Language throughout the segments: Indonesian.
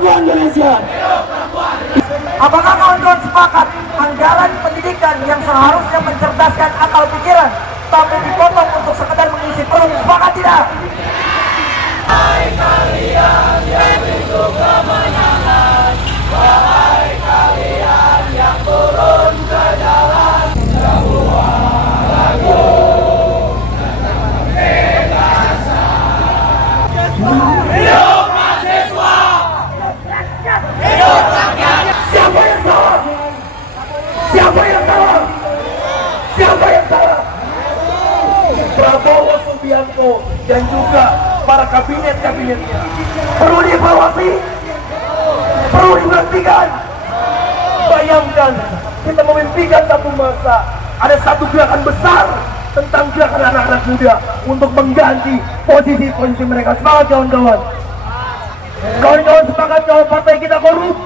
perempuan Indonesia. Apakah kawan-kawan sepakat anggaran pendidikan yang seharusnya mencerdaskan akal pikiran tapi dipotong untuk sekedar mengisi perut, sepakat tidak? Wahai kalian yang rindu kemenangan, wahai kalian yang turun ke jalan, sebuah lagu tentang kebebasan. Hidup mahasiswa, hidup rakyat. Siapa yang salah? Siapa yang salah? Siapa yang salah? Prabowo Subianto dan juga para kabinet-kabinetnya perlu dievaluasi, perlu diberhentikan. Bayangkan kita memimpikan satu masa, ada satu gerakan besar tentang gerakan anak-anak muda untuk mengganti posisi-posisi mereka. Semangat kawan-kawan. Kawan-kawan sepakat kalau partai kita korup?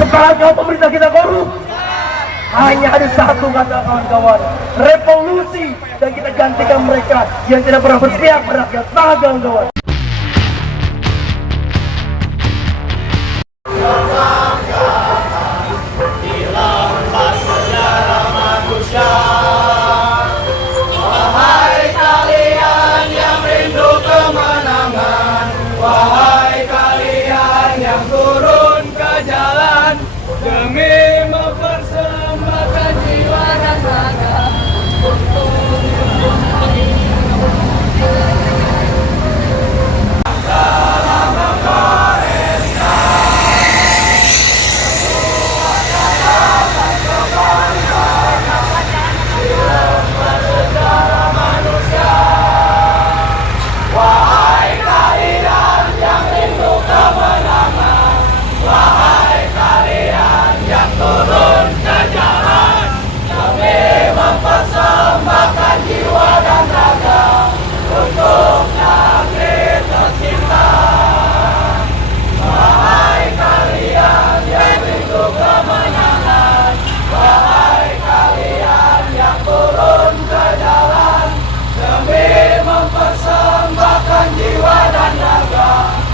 Sepakat kalau pemerintah kita korup? Hanya ada satu kata kawan-kawan, revolusi, dan kita gantikan mereka yang tidak pernah berpihak pada rakyat. Semangat kawan-kawan. Wahai kalian yang rindu kemenangan, wahai kalian yang turun ke jalan demi mempersembahkan jiwa dan raga untuk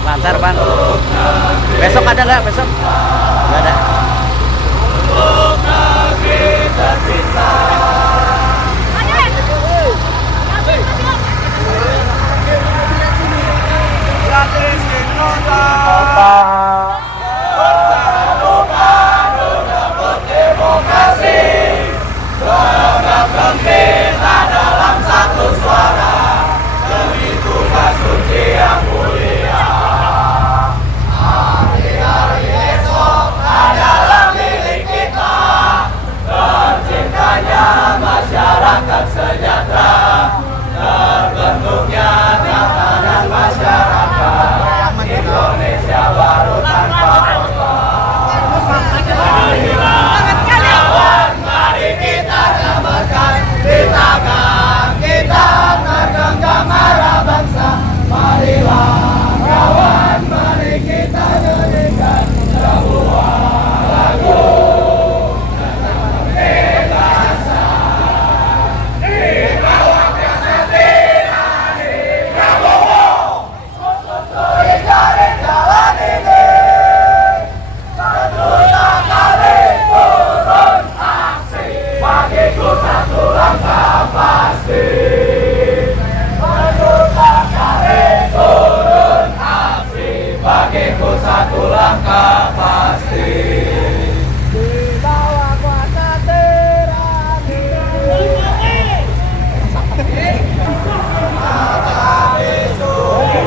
Lancar bang. Besok ada nggak? Besok nggak ada. untuk negeri tercinta. Gratis Nota. Bersatukan untuk demokrasi, tegakkan kita dalam satu suara demi tugas suci yang mulia. Hari-hari esok adalah milik kita, terciptanya masyarakat sejahtera, terbentuknya tatanan masyarakat Indonesia baru tanpa marilah kawan, mari kita selamatkan di tangan kita tergenggam marah bangsa. Marilah kawan, mari kita nyanyikan sebuah lagu tentang kebebasan. Di bawah kepemimpinan Prabowo, susuri garis jalan ini. Satu kali turun aksi, bagiku satu langkah pasti. Satu kali turun aksi, bagiku satu langkah pasti. Di bawah kuasa tirani, menghadapi suhu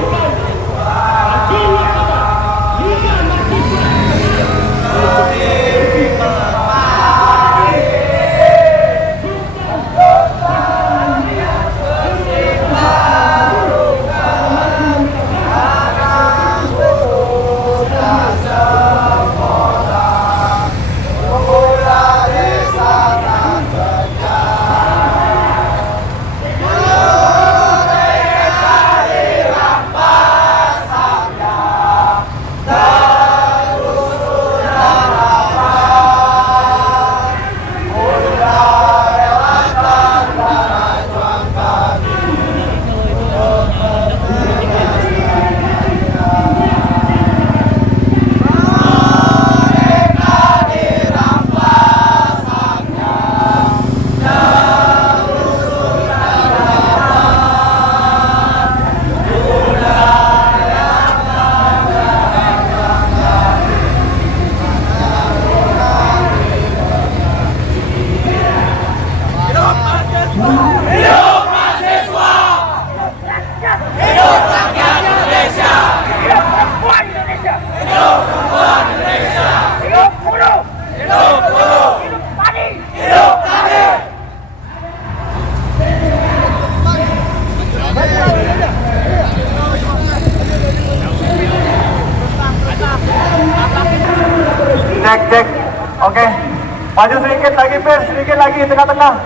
Maju sedikit lagi, Pir, sedikit lagi, tengah-tengah.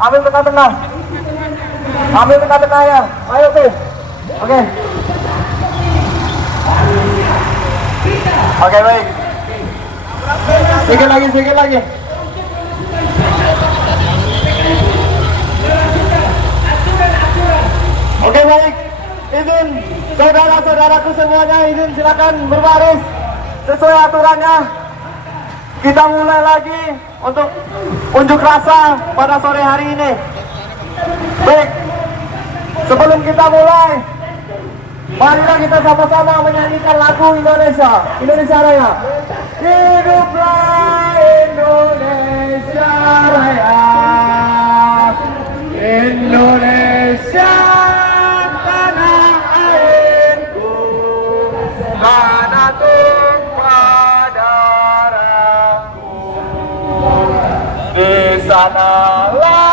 Ambil tengah-tengah. Ambil tengah-tengah ya. Ayo, Pir. Oke. Oke, baik. Sedikit lagi. Oke, baik. Izin saudara-saudaraku semuanya, izin silakan berbaris sesuai aturannya. Kita mulai lagi untuk unjuk rasa pada sore hari ini. Baik, sebelum kita mulai, marilah kita sama-sama menyanyikan lagu Indonesia Raya. Hiduplah Indonesia Raya, Indonesia tanah airku, tanah tumpah darahku, di sanalah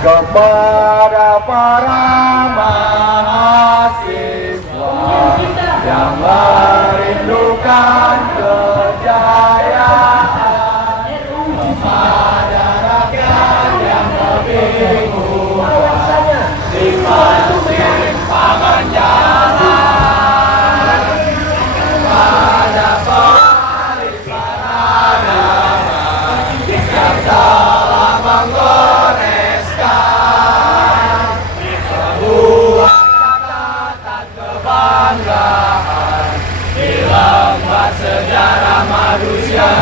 kepada para mahasiswa yang merindukan kejayaan, kepada rakyat yang kebingungan di persimpangan jalan, pada pemilik peradaban yang telah menggoreskan sebuah catatan kebanggaan di lembar sejarah manusia.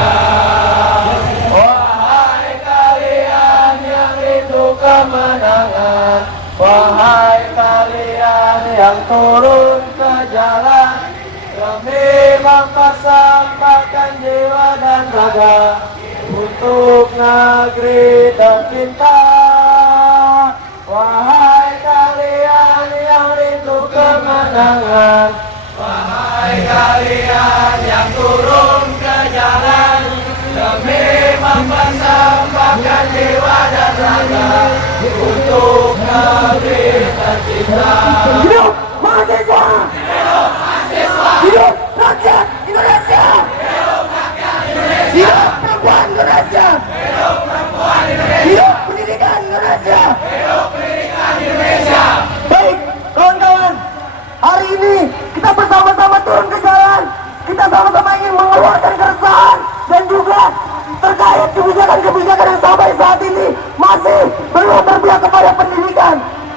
Wahai kalian yang rindu kemenangan, wahai kalian yang turun ke jalan demi mempersembahkan jiwa dan raga untuk negeri tercinta. Wahai kalian yang rindu kemenangan, wahai kalian yang turun ke jalan demi mempersembahkan jiwa dan raga untuk negeri tercinta. Hidup mahasiswa! Hidup mahasiswa! Hidup rakyat Indonesia! Hidup rakyat Indonesia! Hidup perempuan Indonesia! Hidup perempuan Indonesia! Hidup pendidikan Indonesia! Hidup pendidikan Indonesia! Baik, kawan-kawan, hari ini kita bersama-sama turun ke jalan. Kita sama-sama ingin mengeluarkan keresahan dan juga terkait kebijakan-kebijakan yang sampai saat ini masih belum berpihak kepada pendidikan,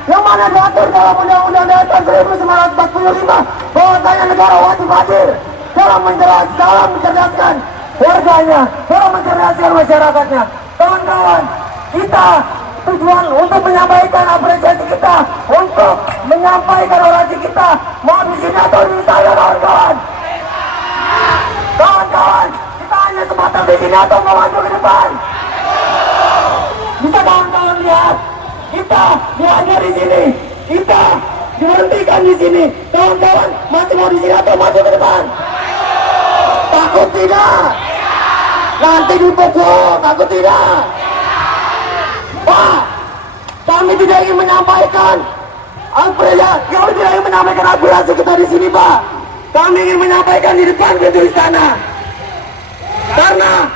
yang mana diatur dalam Undang-Undang Dasar 1945 bahwasanya negara wajib hadir dalam mencerdaskan warganya, dalam mencerdaskan masyarakatnya. Kawan-kawan, kita tujuan untuk menyampaikan apresiasi kita, untuk menyampaikan orasi kita, mau di sini atau di sana, kawan-kawan. kawan-kawan, kita hanya sebatas di sini atau mau maju ke depan? Bisa kawan-kawan lihat, kita dihajar di sini, kita dihentikan di sini. Kawan-kawan masih mau di sini atau maju ke depan? Takut tidak? Nanti dipukul, takut tidak? Pak, kami tidak ingin menyampaikan kami tidak ingin menyampaikan aspirasi kita di sini, Pak. Kami ingin menyampaikan di depan pintu istana. Karena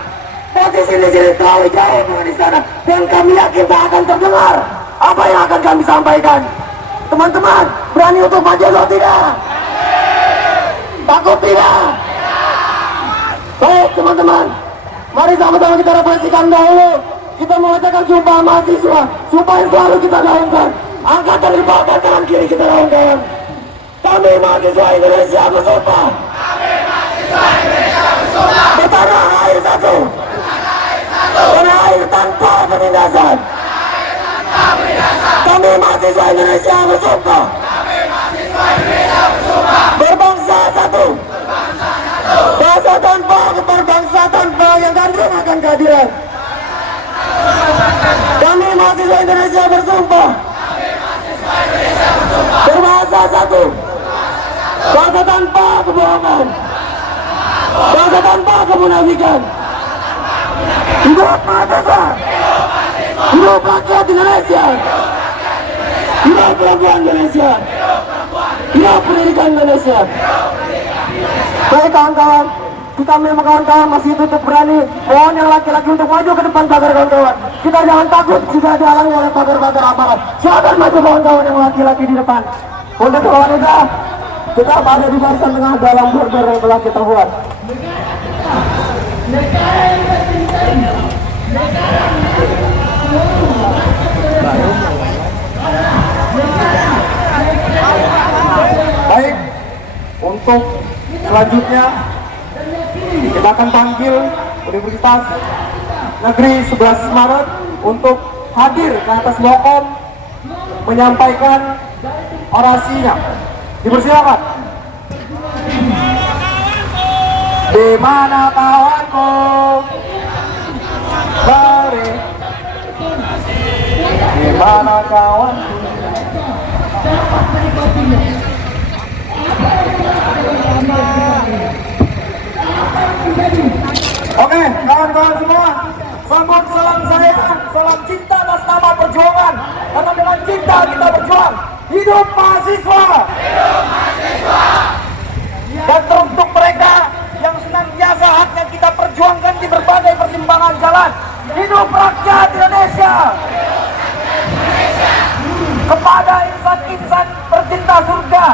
posisi di sini terlalu jauh dengan istana, dan kami yakin tak akan terdengar apa yang akan kami sampaikan. Teman-teman, berani untuk maju atau tidak? Takut tidak? Baik teman-teman, mari sama-sama kita refleksikan dahulu. Kita mengucapkan sumpah mahasiswa, sumpah yang selalu kita gaungkan. Angkat dari bawah kanan kiri kita gaungkan. Kami mahasiswa Indonesia bersumpah. Bertanah air satu. Tanah air tanpa penindasan. Kami mahasiswa Indonesia bersumpah. Berbangsa satu. Bangsa tanpa berbangsa tanpa yang gandrung akan kehadiran. Kami mahasiswa Indonesia bersumpah. Berbahasa satu. Bangsa tanpa kebohongan. Bangsa tanpa kemunafikan. Hidup mahasiswa. Hidup rakyat Indonesia. Hidup perempuan Indonesia. Hidup pendidikan Indonesia. Baik kawan-kawan, kita memang kawan-kawan masih tutup berani. Mohon yang laki-laki untuk maju ke depan pagar kawan-kawan. Kita jangan takut jika dihalangi oleh pagar-pagar aparat. Silakan maju kawan-kawan yang laki-laki di depan. Untuk wanita, kita ada di barisan tengah dalam border yang telah kita buat. Baik, untuk selanjutnya kita akan panggil Universitas Negeri 11 Maret untuk hadir ke atas lokom menyampaikan orasinya. Dipersilakan. Di mana kawanku? Mari. Di mana kawanku? Oke, kawan-kawan semua, sambut salam saya, salam cinta atas nama perjuangan. Karena dengan cinta kita berjuang. Hidup mahasiswa! Hidup mahasiswa! Dan teruntuk mereka yang senantiasa haknya kita perjuangkan di berbagai pertimbangan jalan. Hidup rakyat Indonesia! Kepada insan-insan bercinta surga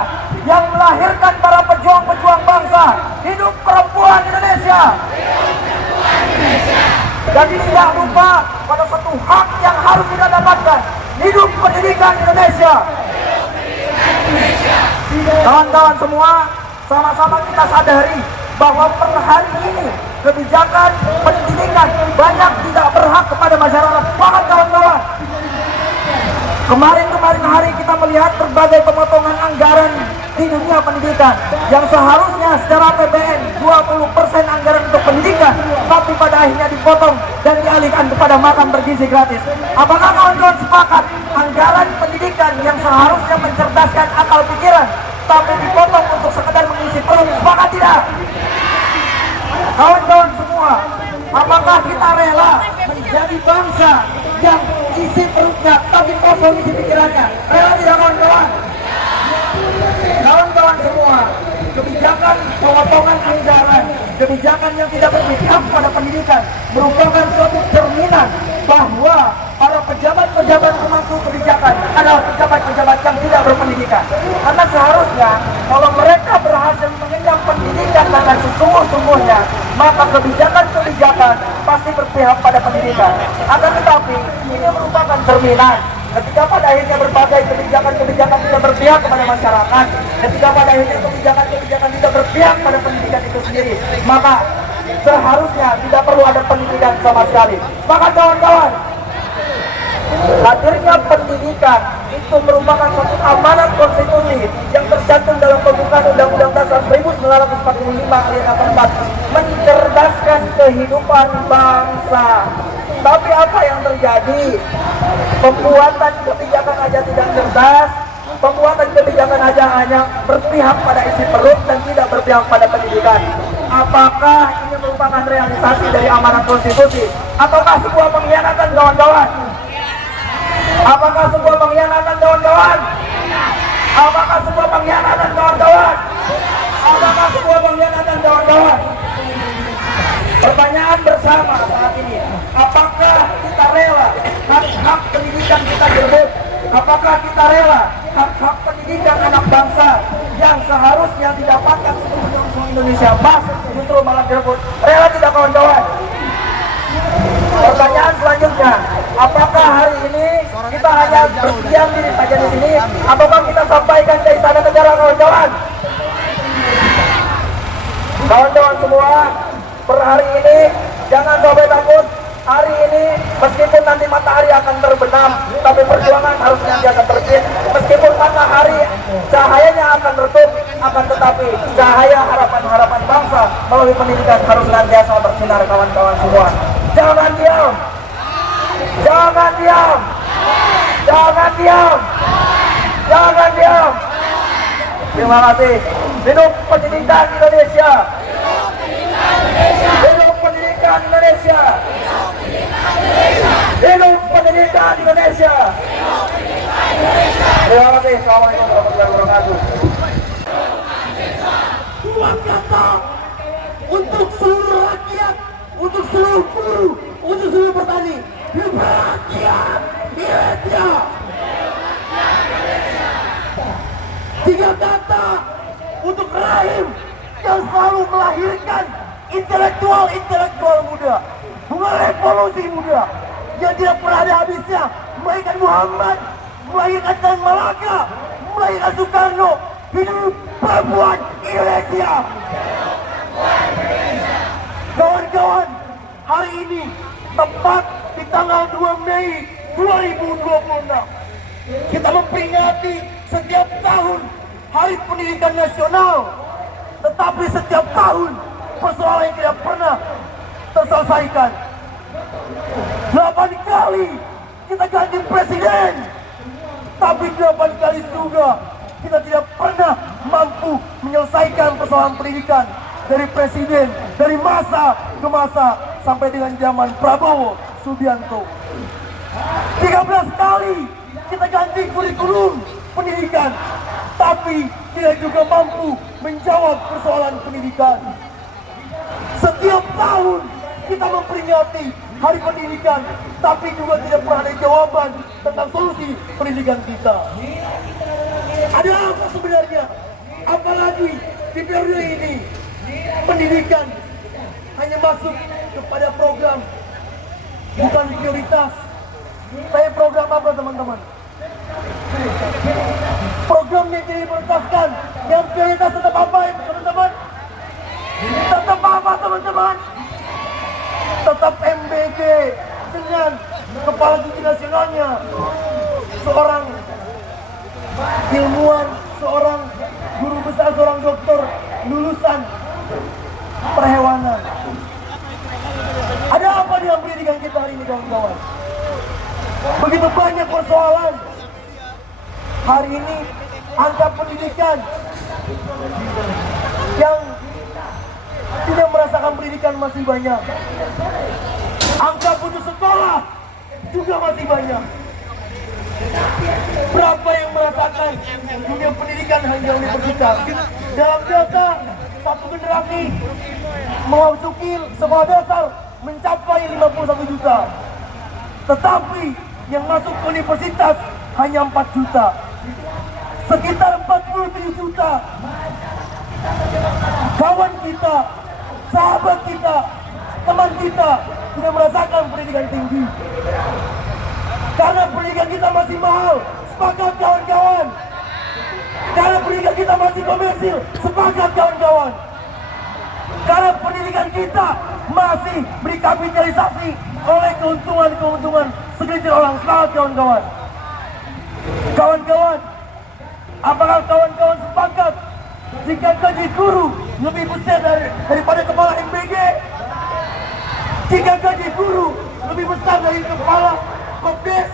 yang melahirkan para pejuang-pejuang bangsa, hidup perempuan Indonesia! Dan tidak lupa pada satu hak yang harus kita dapatkan, hidup pendidikan Indonesia. Kawan-kawan semua, sama-sama kita sadari bahwa per hari ini kebijakan pendidikan banyak tidak berhak kepada masyarakat. Bahkan kawan-kawan, kemarin hari kita melihat berbagai pemotongan anggaran di dunia pendidikan yang seharusnya secara APBN 20% anggaran untuk pendidikan, tapi pada akhirnya dipotong dan dialihkan kepada makan bergizi gratis. Apakah kawan-kawan sepakat anggaran pendidikan yang seharusnya mencerdaskan akal pikiran tapi dipotong untuk sekedar mengisi perut? Sepakat tidak? Kawan-kawan semua, apakah kita rela menjadi bangsa yang isi perutnya tapi kosong isi pikirannya? Rela tidak kawan-kawan? Kawan-kawan semua, kebijakan pemotongan anggaran, kebijakan yang tidak berpihak pada pendidikan merupakan suatu cerminan bahwa para pejabat-pejabat pemangku kebijakan adalah pejabat-pejabat yang tidak berpendidikan. Karena seharusnya kalau mereka berhasil mengenyam pendidikan dengan sesungguh-sungguhnya, maka kebijakan-kebijakan pasti berpihak pada pendidikan. Akan tetapi ini merupakan cerminan ketika pada akhirnya berbagai kebijakan-kebijakan tidak berpihak kepada masyarakat, ketika pada akhirnya kebijakan-kebijakan tidak berpihak pada pendidikan itu sendiri, maka seharusnya tidak perlu ada pendidikan sama sekali. Maka kawan-kawan, Hadirnya pendidikan itu merupakan suatu amanat konstitusi yang tercantum dalam pembukaan Undang-Undang Dasar 1945 ayat 4 mencerdaskan kehidupan bangsa. Tapi apa yang terjadi? Pembuatan kebijakan aja tidak cerdas, pembuatan kebijakan aja hanya berpihak pada isi perut dan tidak berpihak pada pendidikan. Apakah ini merupakan realisasi dari amanat konstitusi ataukah sebuah pengkhianatan, kawan-kawan? Apakah sebuah pengkhianatan, kawan-kawan? Apakah sebuah pengkhianatan, kawan-kawan? Apakah sebuah pengkhianatan, kawan-kawan? Pertanyaan bersama saat ini, apakah kita rela hak-hak pendidikan kita direbut? Apakah kita rela hak-hak pendidikan anak bangsa yang seharusnya didapatkan seluruh Indonesia masuk justru malah direbut? Rela tidak, kawan-kawan? Pertanyaan selanjutnya, apakah hari ini kita hanya berdiam diri saja di sini, ataukah kita sampaikan ke istana negara, kawan-kawan? Kawan-kawan semua, per hari ini jangan sampai takut. Hari ini meskipun nanti matahari akan terbenam, tapi perjuangan harus nanti akan terbit. Meskipun matahari cahayanya akan redup, akan tetapi cahaya harapan-harapan bangsa melalui pendidikan harus senantiasa bersinar, kawan-kawan semua. Jangan diam, jangan diam, jangan diam, jangan diam. Terima kasih. Hidup pendidikan Indonesia. Hidup pendidikan Indonesia. Hidup pendidikan Indonesia. Terima kasih. Assalamualaikum warahmatullahi wabarakatuh. Dua kata untuk seluruh rakyat, untuk seluruh buruh, untuk seluruh petani. Rakyat Indonesia. Tiga kata untuk Rahim yang selalu melahirkan intelektual muda, bunga revolusi muda yang tidak pernah ada habisnya, melahirkan Muhammad, melahirkan Tan Malaka, melahirkan Soekarno. Hidup perempuan Indonesia. Kawan-kawan, hari ini tepat di tanggal 2 Mei 2026 kita memperingati setiap tahun Hari Pendidikan Nasional. Tetapi setiap tahun persoalan yang tidak pernah terselesaikan. 8 kali kita ganti presiden, tapi 8 kali juga kita tidak pernah mampu menyelesaikan persoalan pendidikan dari presiden, dari masa ke masa sampai dengan zaman Prabowo Subianto. 13 kali kita ganti kurikulum pendidikan, tapi tidak juga mampu menjawab persoalan pendidikan. Setiap tahun kita memperingati Hari Pendidikan, tapi juga tidak pernah ada jawaban tentang solusi pendidikan kita. Ada apa sebenarnya? Apalagi di periode ini pendidikan hanya masuk kepada program, bukan prioritas. Saya program apa, teman-teman? Program yang diprioritaskan, yang prioritas tetap apa, teman-teman? Tetap apa, teman-teman? Tetap MBG dengan kepala tinggi nasionalnya, seorang ilmuwan, seorang guru besar, seorang dokter lulusan perhewanan. Ada apa dengan pendidikan kita hari ini, kawan-kawan? Begitu banyak persoalan. Hari ini angka pendidikan yang tidak merasakan pendidikan masih banyak. Angka putus sekolah juga masih banyak. Berapa yang merasakan dunia pendidikan hanya universitas? Dalam data, satu generasi memasuki sekolah dasar mencapai 51 juta. Tetapi yang masuk ke universitas hanya 4 juta. Sekitar 47 juta kawan kita, sahabat kita, teman kita tidak merasakan pendidikan tinggi. Karena pendidikan kita masih mahal, sepakat kawan-kawan. Karena pendidikan kita masih komersil, sepakat kawan-kawan. Karena pendidikan kita masih dikapitalisasi oleh keuntungan-keuntungan segelintir orang. Semangat kawan-kawan. Kawan-kawan, apakah kawan-kawan sepakat jika gaji guru lebih besar daripada kepala MBG? Jika gaji guru lebih besar dari kepala Kopdes?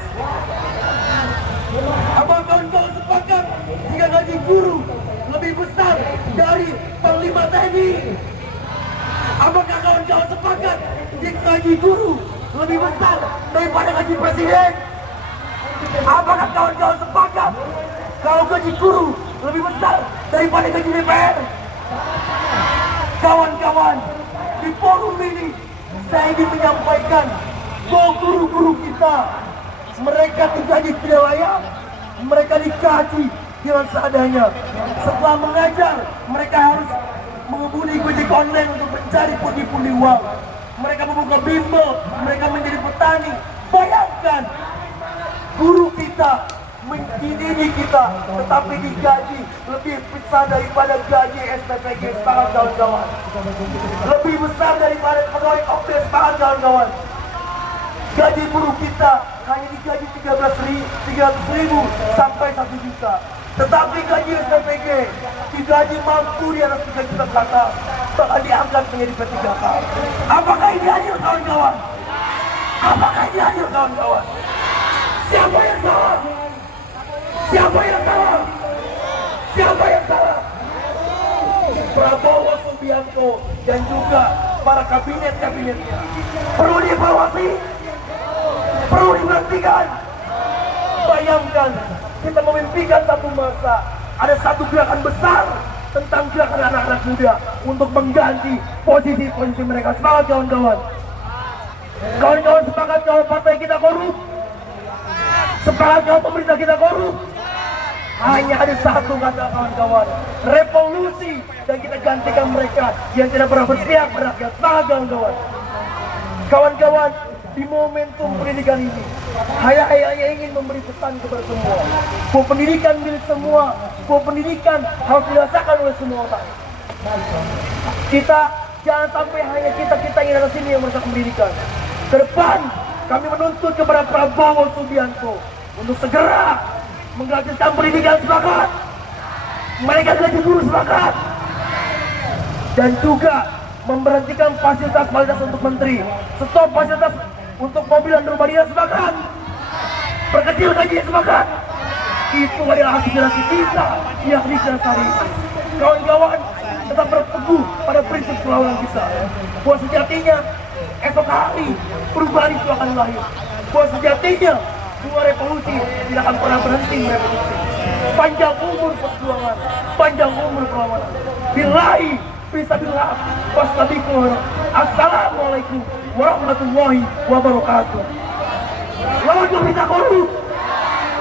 Apakah kawan-kawan sepakat jika gaji guru lebih besar dari Panglima TNI? Apakah kawan-kawan sepakat jika gaji guru lebih besar daripada gaji presiden? Apakah kawan-kawan sepakat kalau gaji guru lebih besar daripada gaji DPR? Kawan-kawan, di forum ini saya ingin menyampaikan bahwa guru-guru kita, mereka digaji tidak layak, mereka digaji dengan seadanya. Setelah mengajar, mereka harus mengemudi gojek online untuk mencari pundi-pundi uang. Mereka membuka bimbel, mereka menjadi petani. Bayangkan, guru kita mendidik kita, tetapi digaji lebih besar daripada gaji SPPG. Semangat kawan-kawan. Lebih besar daripada pegawai Kopdes. Semangat kawan-kawan. Gaji guru kita hanya digaji 300.000 sampai 1 juta. Tetapi gaji SPPG digaji mampu di atas 3 juta ke atas, bahkan diangkat menjadi P3K. Apakah ini adil kawan-kawan? Apakah ini adil kawan-kawan? Siapa yang salah? Siapa yang salah? Siapa yang salah? Prabowo Subianto dan juga para kabinet-kabinetnya perlu dievaluasi, perlu diberhentikan. Bayangkan, kita memimpikan satu masa, ada satu gerakan besar tentang gerakan anak-anak muda untuk mengganti posisi-posisi mereka. Semangat kawan-kawan. Kawan-kawan sepakat kalau partai kita korup? Sepakat kalau pemerintah kita korup? Hanya ada satu kata kawan-kawan, revolusi, dan kita gantikan mereka yang tidak pernah berpihak pada rakyat. Semangat kawan-kawan. Kawan-kawan, di momentum pendidikan ini, saya ingin memberi pesan kepada semua, bahwa pendidikan milik semua, bahwa pendidikan harus dirasakan oleh semua orang. Kita jangan sampai hanya kita yang ada sini yang merasakan pendidikan. Ke depan, kami menuntut kepada Prabowo Subianto untuk segera menggratiskan pendidikan. Sepakat. Mereka gaji guru, sepakat. Dan juga memberhentikan fasilitas-fasilitas untuk menteri. Stop fasilitas untuk mobil dan rumah dinas, sepakat. Perkecil gaji, sepakat. Itu adalah aspirasi kita yang didasari. Kawan-kawan, tetap berteguh pada prinsip perlawanan kita, bahwa sejatinya esok hari perubahan itu akan lahir. Bahwa sejatinya dua revolusi tidak akan pernah berhenti merevolusi. Panjang umur perjuangan, panjang umur perlawanan. Billahi fisabilillah. Assalamualaikum warahmatullahi wabarakatuh. Lawan pemerintah korup,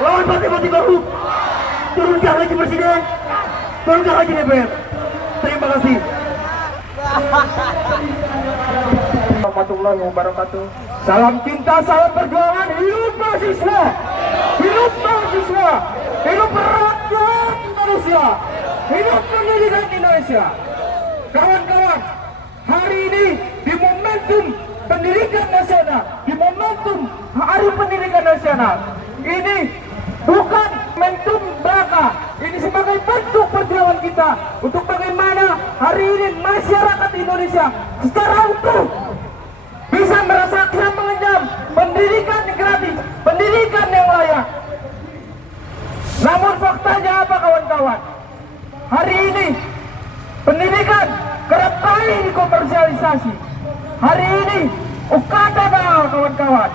lawan partai-partai korup, turunkan gaji presiden, turunkan gaji DPR. Terima kasih. Warahmatullahi wabarakatuh. Salam cinta, salam perjuangan. Hidup mahasiswa, hidup mahasiswa, hidup rakyat Indonesia, hidup pendidikan Indonesia. Kawan-kawan, hari ini di momentum pendidikan nasional, di momentum Hari Pendidikan Nasional, ini bukan momentum belaka, ini sebagai bentuk perjuangan kita untuk bagaimana hari ini masyarakat Indonesia secara utuh bisa merasakan mengenyam pendidikan gratis, pendidikan yang layak. Namun faktanya apa kawan-kawan? Hari ini pendidikan kerap kali dikomersialisasi. Hari ini UKT mahal kawan-kawan.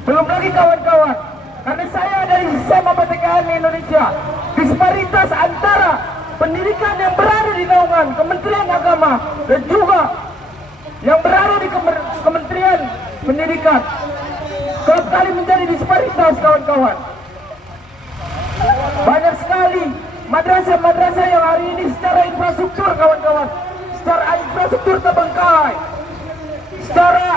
Belum lagi kawan-kawan, karena saya dari SMA PTKN Indonesia, disparitas antara pendidikan yang berada di naungan Kementerian Agama dan juga yang berada di Kementerian Pendidikan kerap kali menjadi disparitas kawan-kawan. Banyak sekali madrasah-madrasah yang hari ini secara infrastruktur kawan-kawan, secara infrastruktur terbengkalai, secara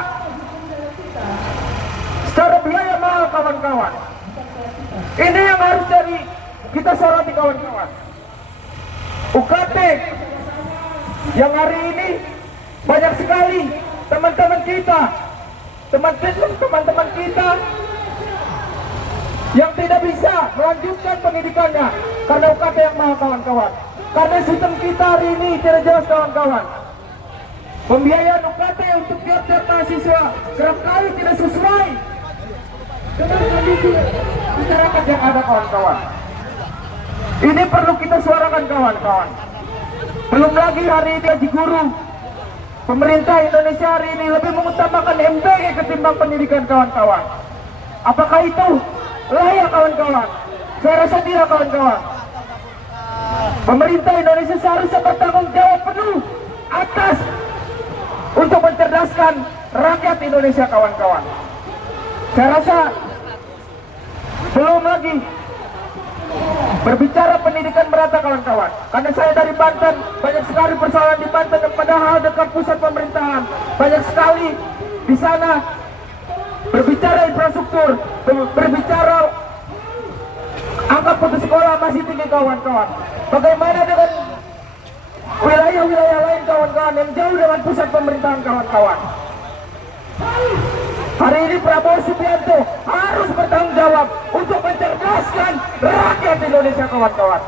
biaya mahal kawan-kawan. Ini yang harus jadi kita soroti kawan-kawan. UKT yang hari ini Banyak sekali teman-teman kita yang tidak bisa melanjutkan pendidikannya karena UKT yang mahal, kawan-kawan. Karena sistem kita hari ini tidak jelas, kawan-kawan. Pembiayaan UKT untuk tiap-tiap mahasiswa kerap kali tidak sesuai dengan kondisi masyarakat yang ada, kawan-kawan. Ini perlu kita suarakan, kawan-kawan. Belum lagi hari ini gaji guru. Pemerintah Indonesia hari ini lebih mengutamakan MBG ketimbang pendidikan, kawan-kawan. Apakah itu layak, kawan-kawan? Saya rasa tidak, kawan-kawan. Pemerintah Indonesia seharusnya bertanggung jawab penuh atas untuk mencerdaskan rakyat Indonesia, kawan-kawan. Saya rasa belum lagi berbicara pendidikan merata, kawan-kawan. Karena saya dari Banten, banyak sekali persoalan di Banten yang padahal dekat pusat pemerintahan. Banyak sekali di sana berbicara infrastruktur, berbicara angka putus sekolah masih tinggi, kawan-kawan. Bagaimana dengan wilayah-wilayah lain, kawan-kawan, yang jauh dengan pusat pemerintahan, kawan-kawan? Hari ini Prabowo Subianto harus bertanggung jawab untuk mencerdaskan rakyat Indonesia, kawan-kawan.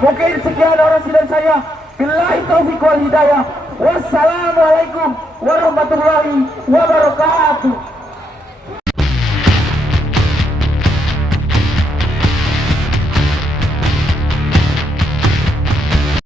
Mungkin sekian orasi dari saya. Billahi taufiq wal hidayah. Wassalamualaikum warahmatullahi wabarakatuh.